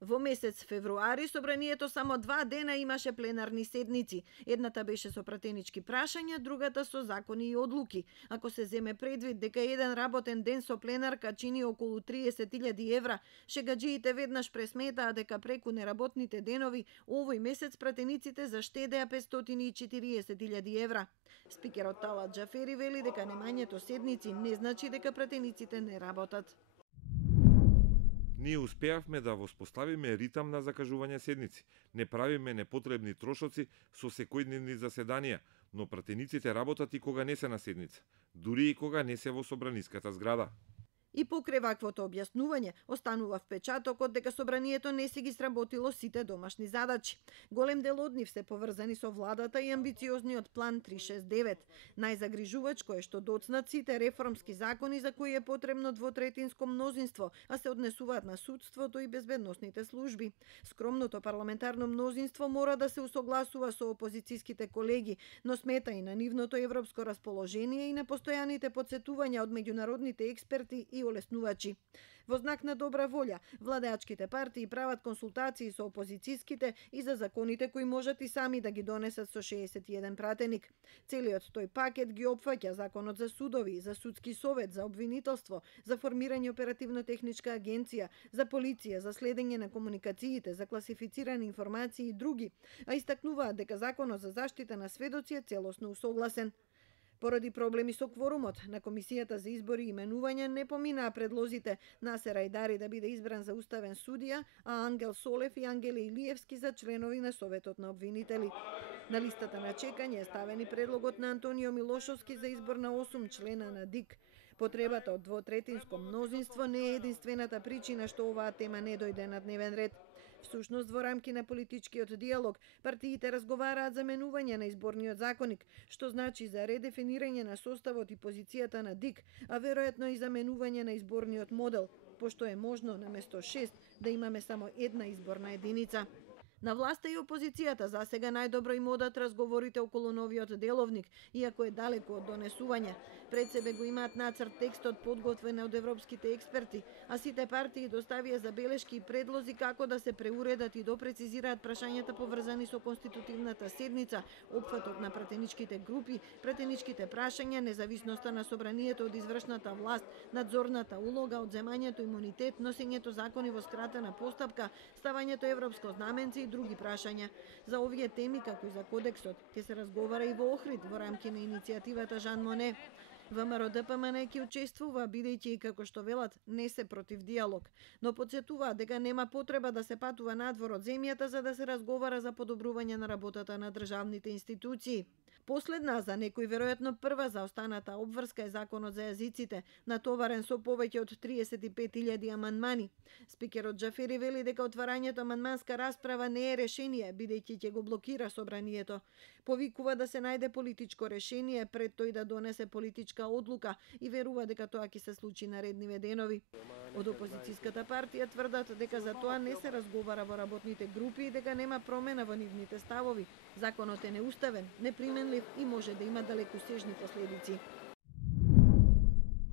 Во месец февруари собранието само 2 дена имаше пленарни седници. Едната беше со пратенички прашања, другата со закони и одлуки. Ако се земе предвид дека еден работен ден со пленарка чини околу 30.000 евра, шегаджиите веднаш пресметаа дека преку неработните денови овој месец пратениците заштедеа 540.000 евра. Спикерот Талат Џафери вели дека немањето седници не значи дека пратениците не работат. Ние успеавме да воспоставиме ритам на закажување седници. Не правиме непотребни трошоци со секојдневни заседанија, но пратениците работат и кога не се на седница, дури и кога не се во собраниската зграда. И покрај ваквото објаснување, останува впечатокот дека собранието не си ги сработило сите домашни задачи. Голем дел од нив се поврзани со владата и амбициозниот план 369. Најзагрижувачко е што доцнат сите реформски закони за кои е потребно двотретинско мнозинство, а се однесуваат на судството и безбедносните служби. Скромното парламентарно мнозинство мора да се усогласува со опозицијските колеги, но смета и на нивното европско расположение и на постојаните потсетувања од меѓународните експерти и олеснувачи. Во знак на добра волја, владеачките партии прават консултации со опозицијските и за законите кои можат и сами да ги донесат со 61 пратеник. Целиот тој пакет ги опфаќа законот за судови, за судски совет, за обвинителство, за формирање оперативно-техничка агенција, за полиција, за следење на комуникациите, за класифицирани информации и други, а истакнуваат дека законот за заштита на сведоци е целосно усогласен. Поради проблеми со кворумот, на Комисијата за избори и именување не поминаа предлозите Насер Ајдари да биде избран за уставен судија, а Ангел Солев и Ангеле Илиевски за членови на Советот на обвинители. На листата на чекање е ставен и предлогот на Антонио Милошовски за избор на 8 члена на ДИК. Потребата од двотретинско мнозинство не е единствената причина што оваа тема не дојде на дневен ред. Всушност, во рамки на политичкиот диалог, партиите разговараат за менување на изборниот законник, што значи за редефинирање на составот и позицијата на ДИК, а веројатно и за менување на изборниот модел, пошто е можно наместо 6 да имаме само една изборна единица. На власта и опозицијата засега најдобро им одат разговорите околу новиот деловник, иако е далеку од донесување. Пред себе го имаат нацрт текстот подготвен од европските експерти, а сите партии доставија забелешки и предлози како да се преуредат и допрецизираат прашањата поврзани со конститутивната седница, опфатот на пратеничките групи, пратеничките прашања, независноста на собранието од извршната власт, надзорната улога, одземањето имунитет, носењето закони во скратена постапка, ставањето европско знаменце и други прашања. За овие теми, како и за кодексот, ќе се разговара и во Охрид во рамки на иницијативата Жан Моне. ВМРО ДПМН ќе учествува, бидејќи и како што велат, не се против диалог, но потсетуваат дека нема потреба да се патува надвор од земјата за да се разговара за подобрување на работата на државните институции. Последна, за некои веројатно прва за останата обврска е законот за јазиците, натоварен со повеќе од 35.000 амандмани. Спикерот Џафери вели дека отварањето амандманска расправа не е решение, бидејќи ќе го блокира собранието. Повикува да се најде политичко решение пред тој да донесе политичка одлука и верува дека тоа ќе се случи наредниве денови. Од опозицијската партија тврдат дека за тоа не се разговара во работните групи и дека нема промена во нивните ставови. Законот е неуставен, неприменлив и може да има далекосежни последици.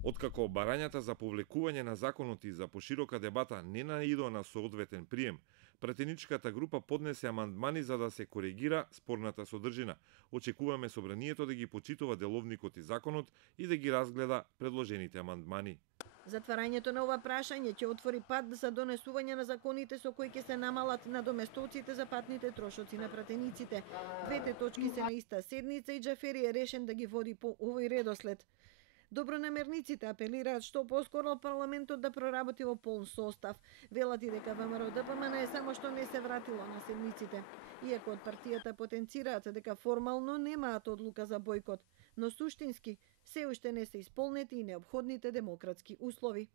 Откако барањата за повлекување на законот и за поширока дебата не наидоа на соодветен прием, пратеничката група поднесе амандмани за да се коригира спорната содржина. Очекуваме собранието да ги почитува деловникот и законот и да ги разгледа предложените амандмани. Затварањето на ова прашање ќе отвори пат за донесување на законите со кои ќе се намалат надоместоците за патните трошоци на пратениците. Двете точки се на иста седница и Џафери е решен да ги води по овој редослед. Добронамерниците апелираат што поскоро парламентот да проработи во полн состав. Велат и дека ВМРО ДПМН е само што не се вратило на седниците. Иако од партијата потенцираат дека формално немаат одлука за бојкот, но суштински се уште не се исполнети и неопходните демократски услови.